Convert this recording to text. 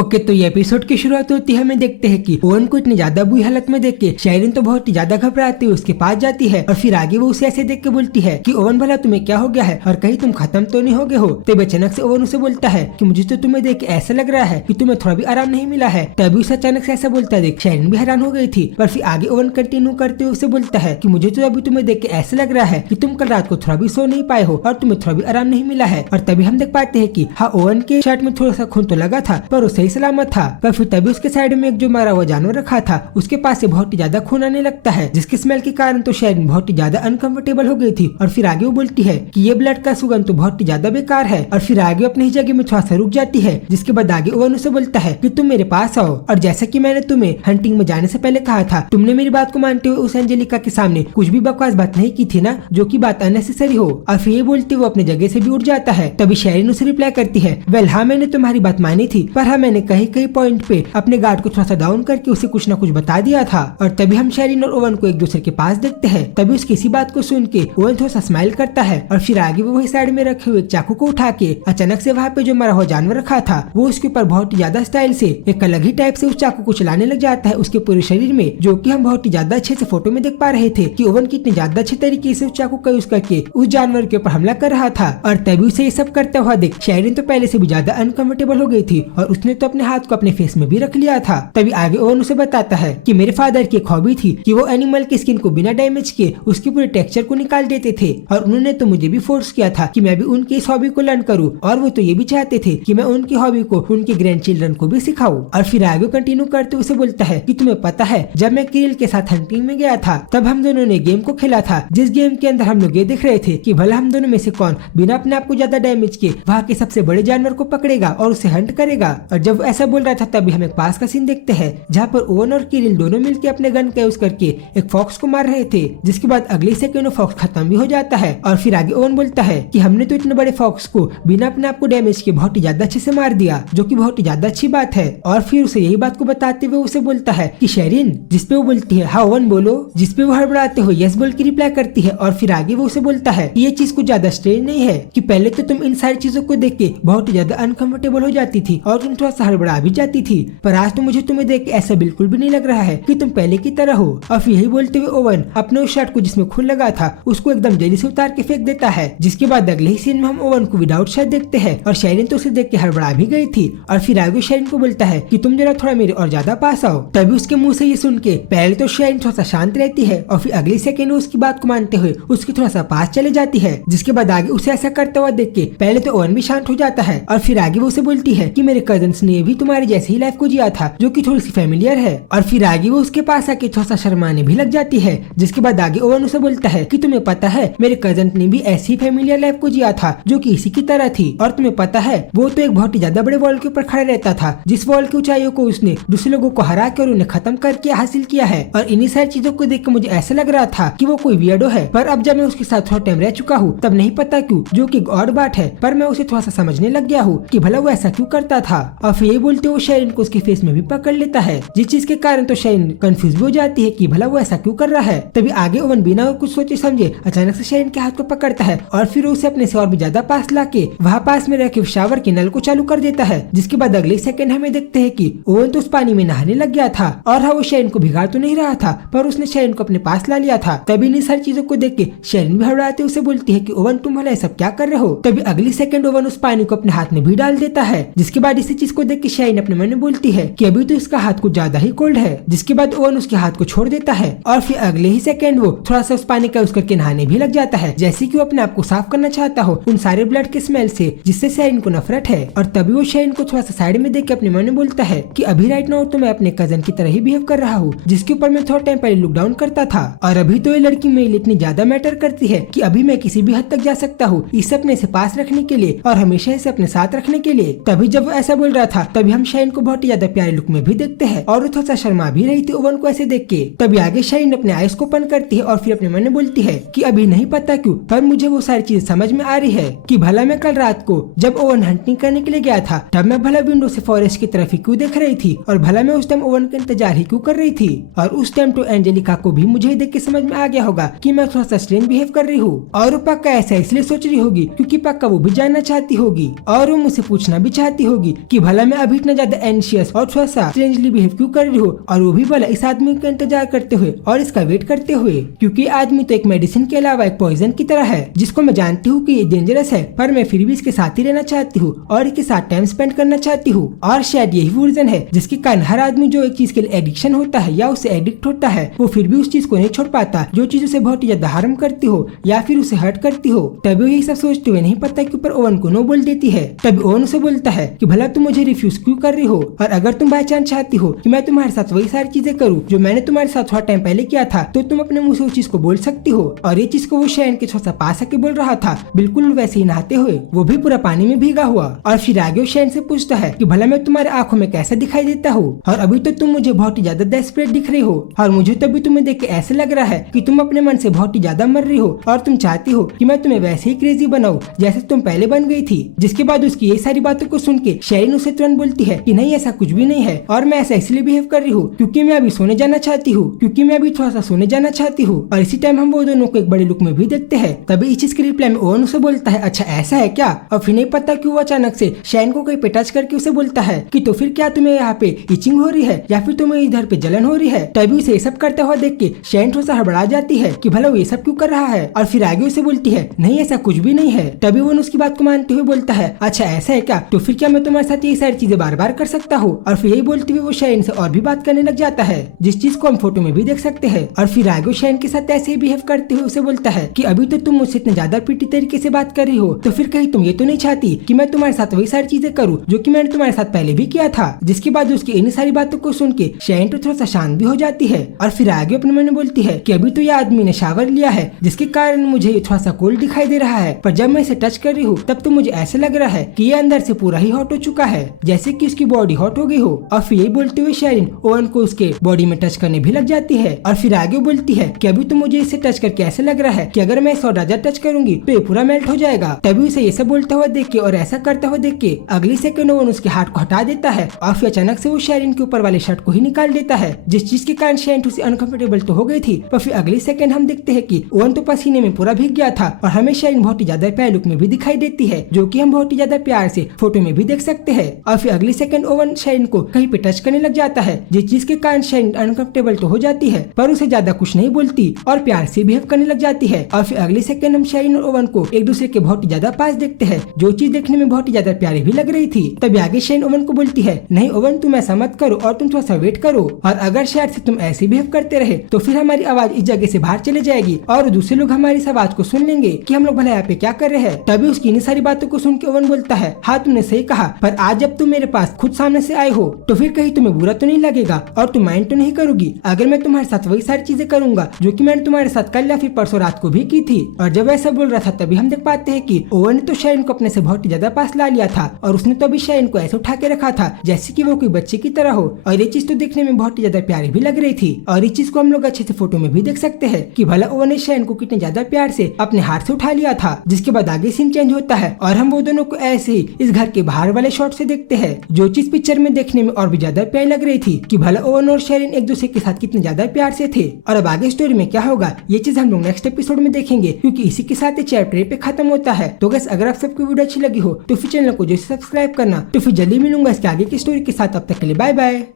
Okay, तो ये episode की शुरुआत होती है, हमें देखते हैं कि ओवन को इतनी ज्यादा बुरी हालत में देख के शेरिन तो बहुत ही ज्यादा घबराती है, उसके पास जाती है और फिर आगे वो उसे ऐसे देख के बोलती है कि ओवन भला तुम्हें क्या हो गया है और कहीं तुम खत्म तो नहीं हो गए हो। तभी अचानक से ओवन उसे बोलता है कि मुझे तो तुम्हें देख के ऐसा लग रहा है कि तुम्हें थोड़ा भी आराम नहीं मिला है। तभी उसे अचानक से ऐसा बोलता देख शेरिन भी हैरान हो गई थी, पर फिर आगे ओवन कंटिन्यू करते हुए उसे बोलता है कि मुझे तो अभी तुम्हें देख के ऐसा लग रहा है कि तुम कल रात को थोड़ा भी सो नहीं पाए हो और तुम्हें थोड़ा भी आराम नहीं मिला है। और तभी हम देख पाते हैं कि हाँ, ओवन के शर्ट में थोड़ा सा खून तो लगा था पर वो सही सलामत था। पर फिर तभी उसके साइड में एक जो मरा हुआ जानवर रखा था उसके पास से बहुत ही ज्यादा खून आने लगता है, जिसकी स्मेल के कारण तो शेरिन बहुत ही ज्यादा अनकंफर्टेबल हो गई थी। और फिर आगे वो बोलती है कि ये ब्लड का सुगंध तो बहुत ही ज्यादा बेकार है। और फिर आगे अपनी ही जगह में थोड़ा सा रुक जाती है, जिसके बाद आगे ओवन उसे बोलता है कि तुम मेरे पास आओ। और जैसा कि मैंने तुम्हें हंटिंग में जाने से पहले कहा था, तुमने मेरी बात को मानते हुए उस एंजेलिका के सामने कुछ भी बकवास बात नहीं की थी ना, जो की बात अननेसेसरी हो। और फिर ये बोलते हुए अपनी जगह से भी उठ जाता है। तभी शेरिन उसे रिप्लाई करती है, वेल हाँ, मैंने तुम्हारी बात मानी थी, पर हाँ, मैंने कहीं कहीं पॉइंट पे अपने गार्ड को थोड़ा सा डाउन करके उसे कुछ ना कुछ बता दिया था। और तभी हम शेरिन और ओवन को एक दूसरे के पास देखते हैं। तभी उसकी इसी बात को सुन के ओवन थोड़ा सा स्माइल करता है और फिर आगे वो वही साइड में रखे हुए चाकू को उठा के अचानक से वहाँ पे जो मरा हुआ जानवर रखा था वो उसके ऊपर बहुत ही ज्यादा स्टाइल से एक अलग ही टाइप से उस चाकू को चलाने लग जाता है उसके पूरे शरीर में, जो कि हम बहुत ही ज्यादा अच्छे से फोटो में देख पा रहे थे कि ओवन कितने ज्यादा अच्छे तरीके से उस चाकू का यूज करके उस जानवर के ऊपर हमला कर रहा था। और तभी उसे ये सब करता हुआ देख शेरिन तो पहले से भी ज्यादा अनकंफर्टेबल हो गई थी और उसने तो अपने हाथ को अपने फेस में भी रख लिया था। तभी आगे ओवन उसे बताता है कि मेरे फादर की एक हॉबी थी कि वो एनिमल की स्किन को बिना डैमेज किए उसके पूरे टेक्सचर को निकाल देते थे, और उन्होंने तो मुझे भी फोर्स किया था कि मैं भी उनकी इस हॉबी को लर्न करूं, और वो तो ये भी चाहते थे कि मैं उनकी हॉबी को उनके ग्रैंड चिल्ड्रन को भी सिखाऊं। और फिर आगे कंटिन्यू करते उसे बोलता है कि तुम्हें पता है, जब मैं किरिल के साथ हंटिंग में गया था तब हम दोनों ने गेम को खेला था, जिस गेम के अंदर हम लोग ये देख रहे थे कि भला हम दोनों में से कौन बिना अपने आप को ज्यादा डैमेज किए वहाँ के सबसे बड़े जानवर को पकड़ेगा और उसे हंट करेगा। और जब ऐसा बोल रहा था तभी हम एक पास का सीन देखते हैं जहाँ पर ओवन और किरिल दोनों मिलकर अपने गन का यूज करके एक फॉक्स को मार रहे थे, जिसके बाद अगले सेकंड फॉक्स खत्म भी हो जाता है। और फिर आगे ओवन बोलता है कि हमने तो इतने बड़े फॉक्स को बिना अपने आप को डैमेज किए बहुत ही ज्यादा अच्छे से मार दिया, जो कि बहुत ही ज्यादा अच्छी बात है। और फिर उसे यही बात को बताते हुए उसे बोलता है कि शेरिन, जिसपे वो बोलती है हाँ ओवन बोलो, जिसपे वो हड़बड़ाते हो यस बोल के रिप्लाई करती है। और फिर आगे वो उसे बोलता है कि ये चीज कुछ ज्यादा स्ट्रेंज नहीं है कि पहले तो तुम इन सारी चीजों को देख के बहुत ही ज्यादा अनकंफर्टेबल हो जाती थी और तुम थोड़ा सा हड़बड़ा भी जाती थी, पर आज तो मुझे तुम्हें देख के ऐसा बिल्कुल भी नहीं लग रहा है कि तुम पहले की तरह हो। और फिर यही बोलते हुए ओवन अपने उस शर्ट को जिसमें खून लगा था उसको एकदम जल्दी से उतार के फेंक देता है, जिसके बाद अगले ही सीन में हम ओवन को विदाउट शर्ट देखते हैं और शेरिन तो उसे देख के हड़बड़ा भी गई थी। और फिर आगे शेरिन को बोलता है कि तुम जरा थोड़ा मेरे और ज्यादा पास आओ। तभी उसके मुंह से ये सुन के पहले तो शेरिन थोड़ा सा शांत रहती है और फिर अगले सेकंड उसकी बात को मानते हुए उसकी थोड़ा सा पास चले जाती है, जिसके बाद आगे उसे ऐसा करता हुआ देख के पहले तो ओवन भी शांत हो जाता है। और फिर आगे वो उसे बोलती है कि मेरे कजन्स ने भी तुम्हारी जैसे ही लाइफ को जिया था, जो कि थोड़ी सी फेमिलियर है। और फिर आगे वो उसके पास आके थोड़ा सा शर्माने भी लग जाती है, जिसके बाद आगे ओवन उसे बोलता है कि तुम्हें पता है मेरे कजन ने भी ऐसी फेमिलियर लाइफ को जिया था जो कि इसी की तरह थी, और तुम्हें पता है वो तो एक बहुत ही ज्यादा बड़े वॉल के ऊपर खड़ा रहता था, जिस वॉल की ऊंचाइयों को उसने दूसरे लोगों को हरा कर उन्हें खत्म करके हासिल किया है। और इन्हीं सारी चीजों को देख कर मुझे ऐसा लग रहा था कि वो कोई वियर्डो है, पर अब जब मैं उसके साथ थोड़ा टाइम रह चुका हूँ तब नहीं पता क्यों, जो कि ऑड बात है, पर मैं उसे थोड़ा सा समझने लग गया हूँ कि भला वो ऐसा क्यों करता था। और फिर ये बोलते हुए शेरिन को उसके फेस में भी पकड़ लेता है, जिस चीज के कारण तो शेरिन कंफ्यूज भी हो जाती है कि भला वो ऐसा क्यों कर रहा है। तभी आगे ओवन बिना कुछ सोचे समझे अचानक से शेरिन के हाथ को पकड़ता है और फिर उसे अपने से और भी ज्यादा पास लाके वहाँ पास में रखे शावर के नल को चालू कर देता है, जिसके बाद अगले सेकंड हमें देखते हैं कि ओवन तो उस पानी में नहाने लग गया था और हाँ, वो शेरिन को भिगा तो नहीं रहा था, पर उसने शेरिन को अपने पास ला लिया था। तभी इन सारी चीजों को देख के शेरिन भी हड़बड़ाते उसे बोलती है कि ओवन तुम भला सब क्या कर रहे हो। तभी अगली सेकंड ओवन उस पानी को अपने हाथ में भी डाल देता है, जिसके बाद इसी चीज को देख के शेरिन अपने मन में बोलती है कि अभी तो इसका हाथ कुछ ज्यादा ही कोल्ड है, जिसके बाद ओवन उसके हाथ को छोड़ देता है और फिर अगले ही सेकंड वो थोड़ा सा उस पानी का यूज करके नहाने भी लग जाता है, जैसे कि वो अपने आप को साफ करना चाहता हो उन सारे ब्लड के स्मेल से जिससे शेरिन को नफरत है। और तभी वो शेरिन को थोड़ा सा साइड में देख के अपने मन में बोलता है कि अभी राइट नाउ तो मैं अपने कजन की तरह ही बिहेव कर रहा हूँ, जिसके ऊपर मैं थोड़ा टाइम पहले लुक डाउन करता था, और अभी तो ये लड़की मेरे लिए इतनी ज्यादा मैटर करती है कि अभी मैं किसी भी हद तक जा सकता हूँ इसे अपने से पास रखने के लिए और हमेशा इसे अपने साथ रखने के लिए। तभी जब वो ऐसा बोल रहा था तभी हम शेरिन को बहुत ही ज्यादा प्यारे लुक में भी देखते हैं और थोड़ा सा शर्मा भी रही थी ओवन को ऐसे देख के। तभी आगे शेरिन अपने आईज को बंद करती है और फिर अपने मन में बोलती है कि अभी नहीं पता क्यों, पर मुझे वो सारी चीजें समझ में आ रही है कि भला मैं कल रात को जब ओवन हंटिंग करने के लिए गया था तब मैं भला विंडो से फॉरेस्ट की तरफ ही क्यों देख रही थी, और भला मैं उस टाइम ओवन का इंतजार ही क्यों कर रही थी। और उस टाइम तो एंजेलिका को भी मुझे देख के समझ में आ गया होगा कि मैं थोड़ा सा स्ट्रेंज बिहेव कर रही हूँ, और वो पक्का ऐसा इसलिए सोच रही होगी क्योंकि पक्का वो भी जानना चाहती होगी और वो मुझसे पूछना भी चाहती होगी कि भला मैं अभी इतना ज्यादा एंशियस और थोड़ा सा स्ट्रेंजली बिहेव क्यों कर रही हो, और वो भी बोला इस आदमी का इंतजार करते हुए और इसका वेट करते हुए, क्योंकि आदमी तो एक मेडिसिन के अलावा एक पॉइजन की तरह है जिसको मैं जानती हूँ कि ये डेंजरस है, पर मैं फिर भी इसके साथ ही रहना चाहती हूँ और इसके साथ टाइम स्पेंड करना चाहती हूँ। और शायद यही वो रीजन है जिसके कारण हर आदमी जो एक चीज के लिए एडिक्शन होता है या उससे एडिक्ट होता है वो फिर भी उस चीज को नहीं छोड़ पाता जो चीज उसे बहुत ही ज्यादा हार्म करती हो या फिर उसे हर्ट करती हो। तभी वो यही सब सोचते हुए नहीं पता के ऊपर ओवन को नो बोल देती है। तभी ओवन उसे बोलता है कि भला तुम मुझे रिफ्यूज क्यों कर रही हो, और अगर तुम बाय चांस चाहती हो कि मैं तुम्हारे साथ वही सारी चीजें करूँ जो मैंने तुम्हारे साथ थोड़ा टाइम पहले किया था तो तुम अपने मुंह से उस चीज को बोल सकती हो। और ये चीज को वो शैन के थोड़ा सा पास आके बोल रहा था, बिल्कुल वैसे ही नहाते हुए, वो भी पूरा पानी में भीगा हुआ। और फिर आगे वो शैन से पूछता है कि भला मैं तुम्हारे आंखों में कैसा दिखाई देता हूँ, और अभी तो तुम मुझे बहुत ही ज्यादा डेस्परेट दिख रही हो, और मुझे तो अभी तुम्हें देख के ऐसे लग रहा है कि तुम अपने मन से बहुत ही ज्यादा मर रही हो और तुम चाहती हो कि मैं तुम्हें वैसे ही क्रेजी बनाऊं जैसे तुम पहले बन गई थी। जिसके बाद उसकी ये सारी बातों को सुन के शेरिन उसे तुरंत बोलती है कि नहीं ऐसा कुछ भी नहीं है, और मैं ऐसा इसलिए बिहेव कर रही हूँ क्योंकि मैं अभी सोने जाना चाहती हूँ, क्योंकि मैं अभी थोड़ा सा सोने जाना चाहती हूँ। और इसी टाइम हम वो दोनों को एक बड़े लुक में भी देखते हैं। तभी इस चीज के रिप्लाई में ओवन उसे बोलता है अच्छा ऐसा है क्या, और फिर नहीं पता क्यों वो अचानक से शैन को कहीं पे टच करके उसे बोलता है कि तो फिर क्या तुम्हें यहाँ पे इचिंग हो रही है या फिर तुम्हें इधर पे जलन हो रही है। तभी उसे ये सब करते हुआ देख के शैन थोड़ा सा हड़बड़ा जाती है कि भला वो ये सब क्यों कर रहा है, और फिर आगे उसे बोलती है नहीं ऐसा कुछ भी नहीं है। तभी वो उसकी बात को मानते हुए बोलता है अच्छा ऐसा है क्या, तो फिर क्या मैं तुम्हारे साथ ये सारी चीजें बार बार कर सकता हूँ। और फिर यही बोलते हुए वो शैन से और भी बात करने लग जाता है जिस चीज को हम फोटो में भी देख सकते हैं। और फिर आगे शैन के साथ ऐसे ही बिहेव करते हुए उसे बोलता है कि अभी तो तुम मुझसे इतने ज्यादा पीटी तरीके से बात कर रही हो तो फिर कहीं तुम ये तो नहीं चाहती कि मैं तुम्हारे साथ वही सारी चीजें करूँ जो कि मैंने तुम्हारे साथ पहले भी किया था। जिसके बाद उसकी इन सारी बातों को सुन के शैन तो थोड़ा सा शांत भी हो जाती है, और फिर आगे अपने मन में बोलती है कि अभी तो ये आदमी ने शावर लिया है जिसके कारण मुझे थोड़ा सा कोल्ड दिखाई दे रहा है, पर जब मैं इसे टच कर रही हूँ तब तो मुझे ऐसा लग रहा है कि ये अंदर से पूरा ही हॉट हो चुका है जैसे कि उसकी बॉडी हॉट हो गई हो। और फिर यही बोलते हुए शेरिन ओवन को उसके बॉडी में टच करने भी लग जाती है। और फिर आगे बोलती है कि अभी तो मुझे इसे टच करके ऐसा लग रहा है कि अगर मैं इसे ज्यादा टच करूंगी तो ये पूरा मेल्ट हो जाएगा। तभी उसे ये सब बोलता हुआ देख के और ऐसा करता हुआ देख के अगली सेकंड ओवन उसके हाथ को हटा देता है, और फिर अचानक से वो शेरिन के ऊपर वाले शर्ट को ही निकाल देता है जिस चीज के कारण शेरिन उसे अनकंफर्टेबल तो हो गई थी, पर फिर अगली सेकंड हम देखते हैं कि ओवन तो पसीने में पूरा भीग गया था और हमें शेरिन बहुत ही ज्यादा प्यार लुक में भी दिखाई देती है जो कि हम बहुत ही ज्यादा प्यार से फोटो में भी देख सकते हैं। और फिर अगली सेकंड ओवन शेरिन को कहीं पे टच करने लग जाता है जिस चीज के कारण शेरिन अनकंफर्टेबल तो हो जाती है पर उसे ज्यादा कुछ नहीं बोलती और प्यार से बिहेव करने लग जाती है। और फिर अगली सेकंड हम शेरिन और ओवन को एक दूसरे के बहुत ही ज्यादा पास देखते हैं जो चीज देखने में बहुत ही ज्यादा प्यारी भी लग रही थी। तभी आगे शेरिन ओवन को बोलती है नहीं ओवन तुम ऐसा मत करो और तुम थोड़ा सा वेट करो, और अगर शायद से तुम ऐसे बिहेव करते रहे तो फिर हमारी आवाज इस जगह से बाहर चले जाएगी और दूसरे लोग हमारी इस आवाज को सुन लेंगे कि हम लोग भला यहाँ पे क्या कर रहे हैं। तभी उसकी इन सारी बातों को सुन के ओवन बोलता है हाँ तुमने सही कहा, पर आज जब तुम मेरे पास खुद सामने से आए हो तो फिर कहीं तुम्हें बुरा तो नहीं लगेगा और तुम माइंड तो नहीं करोगी अगर मैं तुम्हारे साथ वही सारी चीजें करूंगा जो कि मैंने तुम्हारे साथ कल या फिर परसों रात को भी की थी। और जब ऐसा बोल रहा था तभी हम देख पाते हैं कि ओवन ने तो शेरिन को अपने से बहुत ही ज्यादा पास ला लिया था और उसने तो अभी शेरिन को ऐसे उठा के रखा था जैसे कि वो कोई बच्चे की तरह हो, और ये चीज तो देखने में बहुत ही ज्यादा प्यारी भी लग रही थी। और इस चीज को हम लोग अच्छे से फोटो में भी देख सकते हैं कि भला ओवन ने शेरिन को कितने ज्यादा प्यार से अपने हाथ से उठा लिया था। जिसके बाद आगे सीन चेंज होता है और हम वो दोनों को ऐसे ही इस घर के बाहर वाले शॉट से देखते हैं जो चीज पिक्चर में देखने में और भी ज्यादा प्यारी लग रही थी कि भला ओवन और शेरिन एक दूसरे के साथ कितने ज्यादा प्यार से थे। और अब आगे स्टोरी में क्या होगा ये चीज हम लोग नेक्स्ट एपिसोड में देखेंगे क्योंकि इसी के साथ चैप्टर पे खत्म होता है। तो गाइस अगर आप सबको वीडियो अच्छी लगी हो तो फिर चैनल को जैसे सब्सक्राइब करना। तो फिर जल्दी मिलूंगा इसके आगे की स्टोरी के साथ, तब तक के लिए बाय बाय।